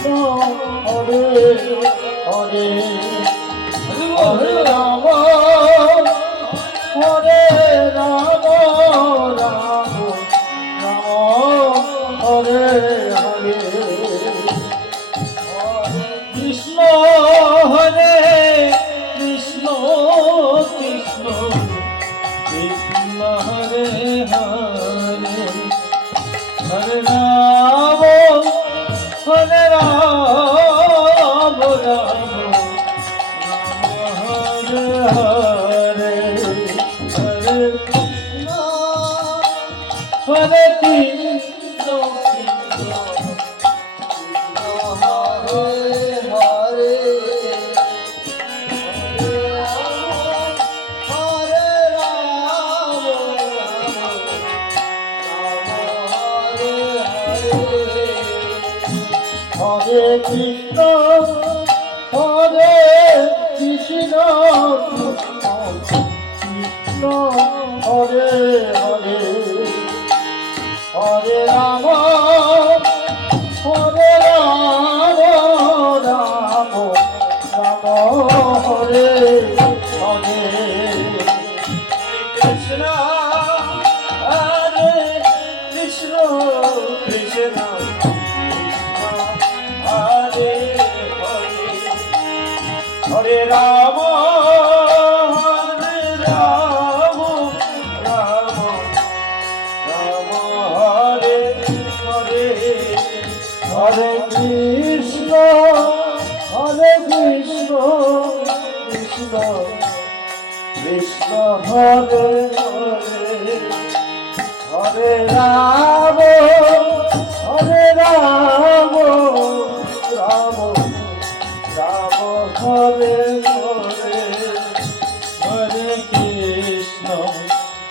Hare Hare Hare Ram Hare Ram Ram Ram Hare Hare Krishna Hare Krishna Krishna Krishna Hare Hare Hare Ram Hare Ram Ram Hare Hare Hare Krishna Hare Krishna Hare Krishna Hare Krishna Krishna Hare Hare Hare Ram Hare Ram Ram Ram Hare Hare Krishna Hare Krishna Krishna Hare Hare Hare Ram Hare Ram Ram Ram Hare Hare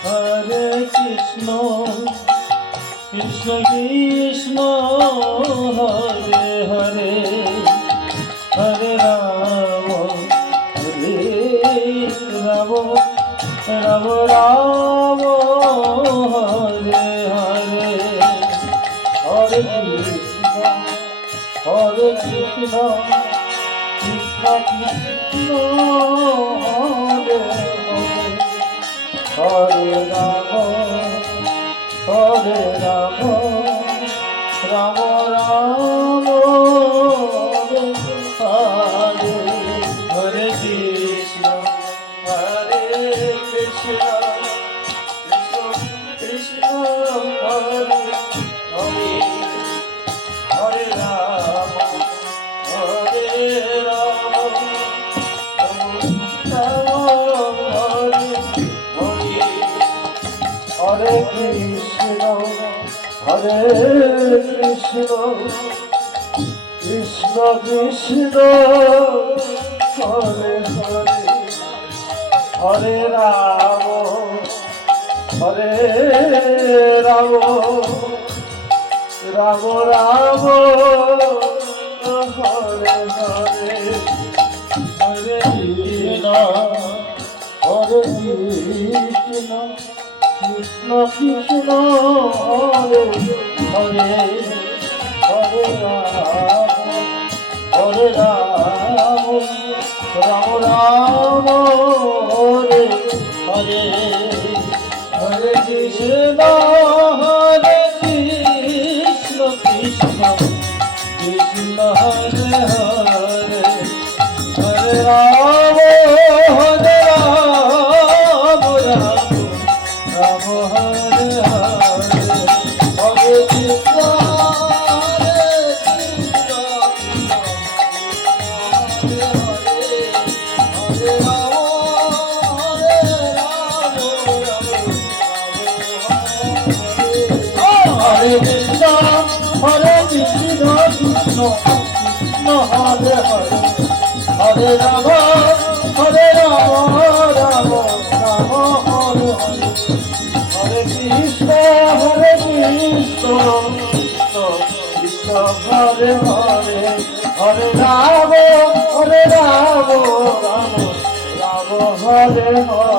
Hare Krishna Krishna Krishna Hare Hare Hare Ram Hare Ram Ram Ram Hare Hare Hare Krishna Krishna Krishna Hare Hare Hare Ram Ram Ram Ram Hare Hare Hare Krishna Krishna Krishna Hare Hare Ram Ram Ram Hare Hare Krishna Krishna Krishna Hare Hare Hare Ram Hare Ram Hare Krishna Krishna Krishna Hare Hare Hare Ram Ram Ram Hare Hare Hare Krishna Krishna Krishna Hare Hare Hare Ram Ram Hare Hare Hare Krishna Krishna Krishna Hare Hare Hare Ram Hare Ram Ram Hare Hare Hare Krishna Hare Krishna Hare Krishna Krishna Krishna Hare Hare Hare Ram Ram Ram Hare Hare Hare Krishna Krishna Krishna Hare Hare Hare Ram Ram Ram Hare Hare